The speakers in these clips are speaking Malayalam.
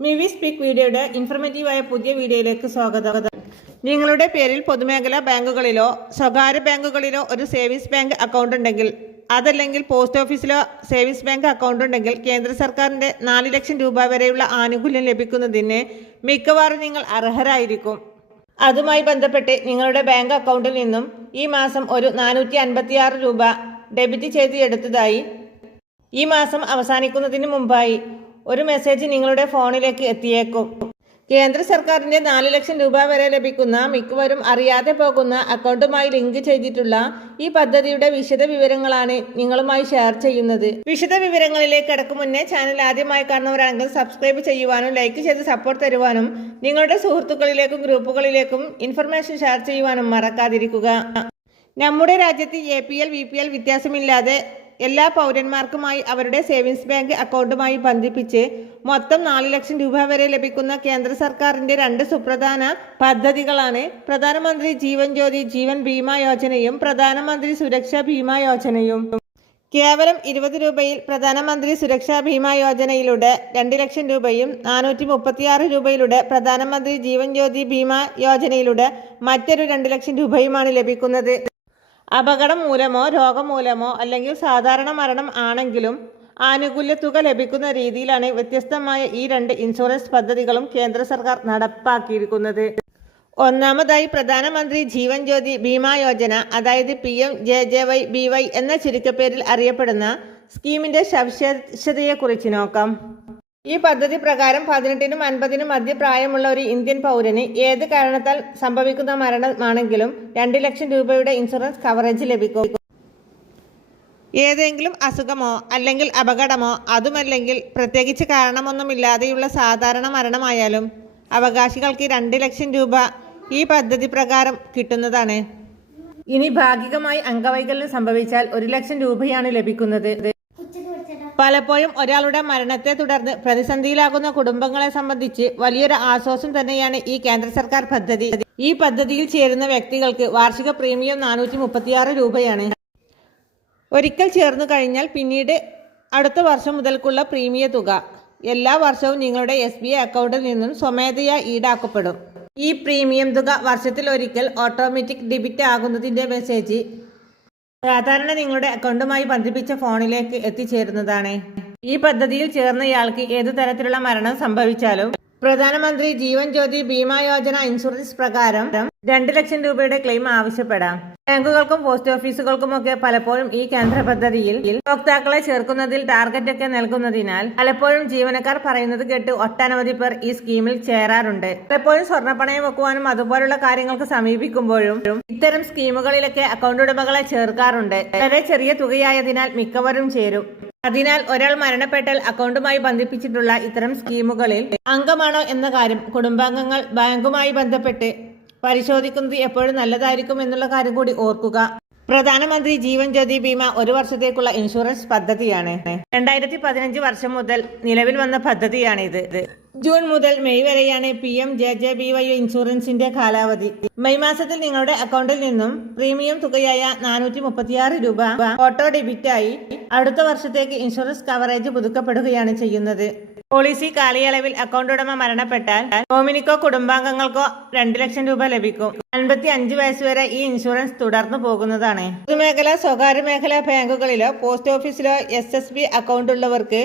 മിവി സ്പീക്ക് വീഡിയോയുടെ ഇൻഫർമേറ്റീവായ പുതിയ വീഡിയോയിലേക്ക് സ്വാഗതം. നിങ്ങളുടെ പേരിൽ പൊതുമേഖലാ ബാങ്കുകളിലോ സ്വകാര്യ ബാങ്കുകളിലോ ഒരു സേവിങ്സ് ബാങ്ക് അക്കൗണ്ട് ഉണ്ടെങ്കിൽ അതല്ലെങ്കിൽ പോസ്റ്റ് ഓഫീസിലോ സേവിങ്സ് ബാങ്ക് അക്കൗണ്ട് ഉണ്ടെങ്കിൽ കേന്ദ്ര സർക്കാരിന്റെ നാല് ലക്ഷം രൂപ വരെയുള്ള ആനുകൂല്യം ലഭിക്കുന്നതിന് മിക്കവാറും നിങ്ങൾ അർഹരായിരിക്കും. അതുമായി ബന്ധപ്പെട്ട് നിങ്ങളുടെ ബാങ്ക് അക്കൗണ്ടിൽ നിന്നും ഈ മാസം ഒരു നാനൂറ്റി രൂപ ഡെബിറ്റ് ചെയ്ത് എടുത്തതായി ഈ മാസം അവസാനിക്കുന്നതിന് മുമ്പായി ഒരു മെസ്സേജ് നിങ്ങളുടെ ഫോണിലേക്ക് എത്തിയേക്കും. കേന്ദ്ര സർക്കാരിന്റെ നാല് ലക്ഷം രൂപ വരെ ലഭിക്കുന്ന മിക്കവരും അറിയാതെ പോകുന്ന അക്കൗണ്ടുമായി ലിങ്ക് ചെയ്തിട്ടുള്ള ഈ പദ്ധതിയുടെ വിശദ വിവരങ്ങളാണ് നിങ്ങളുമായി ഷെയർ ചെയ്യുന്നത്. വിശദ വിവരങ്ങളിലേക്ക് കടക്കും മുന്നേ ചാനൽ ആദ്യമായി കാണുന്നവരാണെങ്കിൽ സബ്സ്ക്രൈബ് ചെയ്യുവാനും ലൈക്ക് ചെയ്ത് സപ്പോർട്ട് തരുവാനും നിങ്ങളുടെ സുഹൃത്തുക്കളിലേക്കും ഗ്രൂപ്പുകളിലേക്കും ഇൻഫർമേഷൻ ഷെയർ ചെയ്യുവാനും മറക്കാതിരിക്കുക. നമ്മുടെ രാജ്യത്ത് A P L V P L വ്യത്യാസമില്ലാതെ എല്ലാ പൗരന്മാർക്കുമായി അവരുടെ സേവിങ്സ് ബാങ്ക് അക്കൗണ്ടുമായി ബന്ധിപ്പിച്ച് മൊത്തം നാല് ലക്ഷം രൂപ വരെ ലഭിക്കുന്ന കേന്ദ്ര സർക്കാരിന്റെ രണ്ട് സുപ്രധാന പദ്ധതികളാണ്. പ്രധാനമന്ത്രി ജീവൻ ജ്യോതി ജീവൻ ഭീമ യോജനയും പ്രധാനമന്ത്രി സുരക്ഷാ ഭീമ യോജനയും. കേവലം ഇരുപത് രൂപയിൽ പ്രധാനമന്ത്രി സുരക്ഷാ ഭീമാ യോജനയിലൂടെ രണ്ട് ലക്ഷം രൂപയും നാനൂറ്റി മുപ്പത്തിയാറ് രൂപയിലൂടെ പ്രധാനമന്ത്രി ജീവൻ ജ്യോതി ഭീമാ യോജനയിലൂടെ മറ്റൊരു രണ്ട് ലക്ഷം രൂപയുമാണ് ലഭിക്കുന്നത്. അപകടം മൂലമോ രോഗം മൂലമോ അല്ലെങ്കിൽ സാധാരണ മരണം ആണെങ്കിലും ആനുകൂല്യ തുക ലഭിക്കുന്ന രീതിയിലാണ് വ്യത്യസ്തമായ ഈ രണ്ട് ഇൻഷുറൻസ് പദ്ധതികളും കേന്ദ്ര സർക്കാർ നടപ്പാക്കിയിരിക്കുന്നത്. ഒന്നാമതായി പ്രധാനമന്ത്രി ജീവൻ ജ്യോതി ബീമാ യോജന അതായത് P M J J Y B Y എന്ന ചുരുക്കപ്പേരിൽ അറിയപ്പെടുന്ന സ്കീമിന്റെ സവിശേഷതയെക്കുറിച്ച് നോക്കാം. ഈ പദ്ധതി പ്രകാരം പതിനെട്ടിനും അൻപതിനും മധ്യ പ്രായമുള്ള ഒരു ഇന്ത്യൻ പൗരന് ഏത് കാരണത്താൽ സംഭവിക്കുന്ന മരണമാണെങ്കിലും രണ്ട് ലക്ഷം രൂപയുടെ ഇൻഷുറൻസ് കവറേജ് ലഭിക്കും. ഏതെങ്കിലും അസുഖമോ അല്ലെങ്കിൽ അപകടമോ അതുമല്ലെങ്കിൽ പ്രത്യേകിച്ച് കാരണമൊന്നുമില്ലാതെയുള്ള സാധാരണ മരണമായാലും അവകാശികൾക്ക് രണ്ട് ലക്ഷം രൂപ ഈ പദ്ധതി പ്രകാരം കിട്ടുന്നതാണ്. ഇനി ഭാഗികമായി അംഗവൈകല്യം സംഭവിച്ചാൽ ഒരു ലക്ഷം രൂപയാണ് ലഭിക്കുന്നത്. പലപ്പോഴും ഒരാളുടെ മരണത്തെ തുടർന്ന് പ്രതിസന്ധിയിലാകുന്ന കുടുംബങ്ങളെ സംബന്ധിച്ച് വലിയൊരു ആശ്വാസം തന്നെയാണ് ഈ കേന്ദ്ര സർക്കാർ പദ്ധതി. ഈ പദ്ധതിയിൽ ചേരുന്ന വ്യക്തികൾക്ക് വാർഷിക പ്രീമിയം നാനൂറ്റി മുപ്പത്തിയാറ് രൂപയാണ്. ഒരിക്കൽ ചേർന്നു കഴിഞ്ഞാൽ പിന്നീട് അടുത്ത വർഷം മുതൽക്കുള്ള പ്രീമിയ തുക. എല്ലാ വർഷവും നിങ്ങളുടെ എസ് ബി ഐ അക്കൗണ്ടിൽ നിന്നും സ്വമേധയാ ഈടാക്കപ്പെടും. ഈ പ്രീമിയം തുക വർഷത്തിൽ ഒരിക്കൽ ഓട്ടോമാറ്റിക് ഡെബിറ്റ് ആകുന്നതിന്റെ മെസ്സേജ് സാധാരണ നിങ്ങളുടെ അക്കൗണ്ടുമായി ബന്ധിപ്പിച്ച ഫോണിലേക്ക് എത്തിച്ചേരുന്നതാണ്. ഈ പദ്ധതിയിൽ ചേർന്നയാൾക്ക് ഏതു തരത്തിലുള്ള മരണം സംഭവിച്ചാലും പ്രധാനമന്ത്രി ജീവൻ ജ്യോതി ഭീമാ യോജന ഇൻഷുറൻസ് പ്രകാരം രണ്ട് ലക്ഷം രൂപയുടെ ക്ലെയിം ആവശ്യപ്പെടാം. ബാങ്കുകൾക്കും പോസ്റ്റ് ഓഫീസുകൾക്കും ഒക്കെ പലപ്പോഴും ഈ കേന്ദ്ര പദ്ധതിയിൽ ഉപഭോക്താക്കളെ ചേർക്കുന്നതിൽ ടാർഗറ്റ് ഒക്കെ നൽകുന്നതിനാൽ പലപ്പോഴും ജീവനക്കാർ പറയുന്നത് കേട്ട് ഒട്ടനവധി പേർ ഈ സ്കീമിൽ ചേരാറുണ്ട്. പലപ്പോഴും സ്വർണപ്പണയം വെക്കുവാനും അതുപോലുള്ള കാര്യങ്ങൾക്ക് സമീപിക്കുമ്പോഴും ഇത്തരം സ്കീമുകളിലൊക്കെ അക്കൗണ്ട് ഉടമകളെ ചേർക്കാറുണ്ട്. വളരെ ചെറിയ തുകയായതിനാൽ മിക്കവരും ചേരും. അതിനാൽ ഒരാൾ മരണപ്പെട്ടാൽ അക്കൗണ്ടുമായി ബന്ധിപ്പിച്ചിട്ടുള്ള ഇത്തരം സ്കീമുകളിൽ അംഗമാണോ എന്ന കാര്യം കുടുംബാംഗങ്ങൾ ബാങ്കുമായി ബന്ധപ്പെട്ട് പരിശോധിക്കുന്നത് എപ്പോഴും നല്ലതായിരിക്കും എന്നുള്ള കാര്യം കൂടി ഓർക്കുക. പ്രധാനമന്ത്രി ജീവൻ ജ്യോതി ബീമ ഒരു വർഷത്തേക്കുള്ള ഇൻഷുറൻസ് പദ്ധതിയാണ്. രണ്ടായിരത്തി പതിനഞ്ച് വർഷം മുതൽ നിലവിൽ വന്ന പദ്ധതിയാണിത്. ജൂൺ മുതൽ മെയ് വരെയാണ് P M J J B Y ഇൻഷുറൻസിന്റെ കാലാവധി. മെയ് മാസത്തിൽ നിങ്ങളുടെ അക്കൗണ്ടിൽ നിന്നും പ്രീമിയം തുകയായ നാനൂറ്റി മുപ്പത്തിയാറ് രൂപ ഓട്ടോ ഡെബിറ്റായി അടുത്ത വർഷത്തേക്ക് ഇൻഷുറൻസ് കവറേജ് പുതുക്കപ്പെടുകയാണ് ചെയ്യുന്നത്. പോളിസി കാലയളവിൽ അക്കൗണ്ട് ഉടമ മരണപ്പെട്ടാൽ നോമിനിക്കോ കുടുംബാംഗങ്ങൾക്കോ രണ്ട് ലക്ഷം രൂപ ലഭിക്കും. അൻപത്തി അഞ്ച് വയസ്സ് വരെ ഈ ഇൻഷുറൻസ് തുടർന്നു പോകുന്നതാണ്. പൊതുമേഖല സ്വകാര്യ മേഖലാ ബാങ്കുകളിലോ പോസ്റ്റ് ഓഫീസിലോ എസ് എസ് ബി അക്കൗണ്ട് ഉള്ളവർക്ക്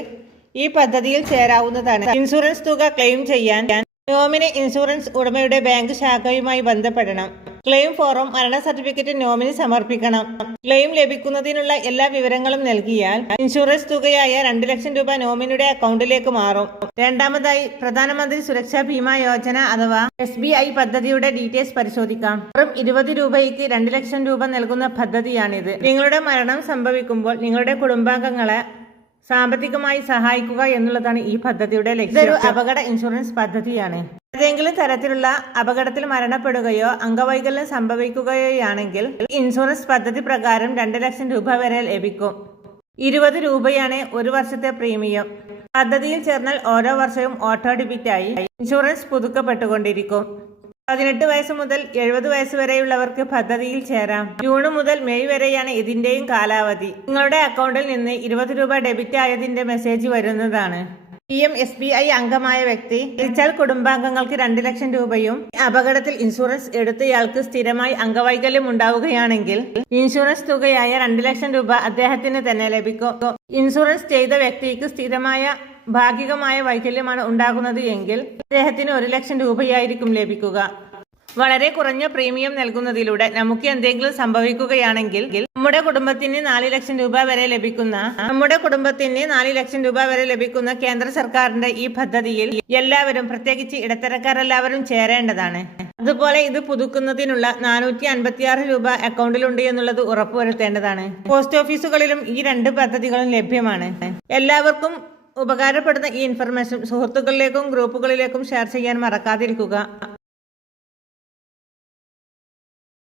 ഈ പദ്ധതിയിൽ ചേരാവുന്നതാണ്. ഇൻഷുറൻസ് തുക ക്ലെയിം ചെയ്യാൻ നോമിനി ഇൻഷുറൻസ് ഉടമയുടെ ബാങ്ക് ശാഖയുമായി ബന്ധപ്പെടണം. ക്ലെയിം ഫോറം മരണ സർട്ടിഫിക്കറ്റ് നോമിനി സമർപ്പിക്കണം. ക്ലെയിം ലഭിക്കുന്നതിനുള്ള എല്ലാ വിവരങ്ങളും നൽകിയാൽ ഇൻഷുറൻസ് തുകയായ രണ്ട് ലക്ഷം രൂപ നോമിനിയുടെ അക്കൗണ്ടിലേക്ക് മാറും. രണ്ടാമതായി പ്രധാനമന്ത്രി സുരക്ഷാ ഭീമാ യോജന അഥവാ എസ് ബി ഐ പദ്ധതിയുടെ ഡീറ്റെയിൽസ് പരിശോധിക്കാം. വെറും ഇരുപത് രൂപയ്ക്ക് രണ്ട് ലക്ഷം രൂപ നൽകുന്ന പദ്ധതിയാണിത്. നിങ്ങളുടെ മരണം സംഭവിക്കുമ്പോൾ നിങ്ങളുടെ കുടുംബാംഗങ്ങളെ സാമ്പത്തികമായി സഹായിക്കുക എന്നുള്ളതാണ് ഈ പദ്ധതിയുടെ ലക്ഷ്യം. ഇതൊരു അപകട ഇൻഷുറൻസ് പദ്ധതിയാണ്. ഏതെങ്കിലും തരത്തിലുള്ള അപകടത്തിൽ മരണപ്പെടുകയോ അംഗവൈകല്യം സംഭവിക്കുകയോ ആണെങ്കിൽ ഇൻഷുറൻസ് പദ്ധതി പ്രകാരം രണ്ട് ലക്ഷം രൂപ വരെ ലഭിക്കും. ഇരുപത് രൂപയാണ് ഒരു വർഷത്തെ പ്രീമിയം. പദ്ധതിയിൽ ചേർന്നാൽ ഓരോ വർഷവും ഓട്ടോ ഡെബിറ്റായി ഇൻഷുറൻസ് പുതുക്കപ്പെട്ടുകൊണ്ടിരിക്കും. പതിനെട്ട് വയസ്സ് മുതൽ എഴുപത് വയസ്സ് വരെയുള്ളവർക്ക് പദ്ധതിയിൽ ചേരാം. ജൂൺ മുതൽ മെയ് വരെയാണ് ഇതിന്റെയും കാലാവധി. നിങ്ങളുടെ അക്കൗണ്ടിൽ നിന്ന് ഇരുപത് രൂപ ഡെബിറ്റ് ആയതിന്റെ മെസ്സേജ് വരുന്നതാണ്. P M S B I അംഗമായ വ്യക്തി മരിച്ചാൽ കുടുംബാംഗങ്ങൾക്ക് രണ്ട് ലക്ഷം രൂപയും അപകടത്തിൽ ഇൻഷുറൻസ് എടുത്തയാൾക്ക് സ്ഥിരമായി അംഗവൈകല്യം ഉണ്ടാവുകയാണെങ്കിൽ ഇൻഷുറൻസ് തുകയായ രണ്ട് ലക്ഷം രൂപ അദ്ദേഹത്തിന് തന്നെ ലഭിക്കും. ഇൻഷുറൻസ് ചെയ്ത വ്യക്തിക്ക് സ്ഥിരമായ ഭാഗികമായ വൈകല്യമാണ് ഉണ്ടാകുന്നത് എങ്കിൽ അദ്ദേഹത്തിന് ഒരു ലക്ഷം രൂപയായിരിക്കും ലഭിക്കുക. വളരെ കുറഞ്ഞ പ്രീമിയം നൽകുന്നതിലൂടെ നമുക്ക് എന്തെങ്കിലും സംഭവിക്കുകയാണെങ്കിൽ നമ്മുടെ കുടുംബത്തിന് നാല് ലക്ഷം രൂപ വരെ ലഭിക്കുന്ന നമ്മുടെ കുടുംബത്തിന് നാല് ലക്ഷം രൂപ വരെ ലഭിക്കുന്ന കേന്ദ്ര സർക്കാരിന്റെ ഈ പദ്ധതിയിൽ എല്ലാവരും പ്രത്യേകിച്ച് ഇടത്തരക്കാരെല്ലാവരും ചേരേണ്ടതാണ്. അതുപോലെ ഇത് പുതുക്കുന്നതിനുള്ള നാനൂറ്റി അൻപത്തിയാറ് രൂപ അക്കൗണ്ടിലുണ്ട് എന്നുള്ളത് ഉറപ്പുവരുത്തേണ്ടതാണ്. പോസ്റ്റ് ഓഫീസുകളിലും ഈ രണ്ട് പദ്ധതികളും ലഭ്യമാണ്. എല്ലാവർക്കും ഉപകാരപ്പെടുന്ന ഈ ഇൻഫർമേഷൻ സുഹൃത്തുക്കളിലേക്കും ഗ്രൂപ്പുകളിലേക്കും ഷെയർ ചെയ്യാൻ മറക്കാതിരിക്കുക.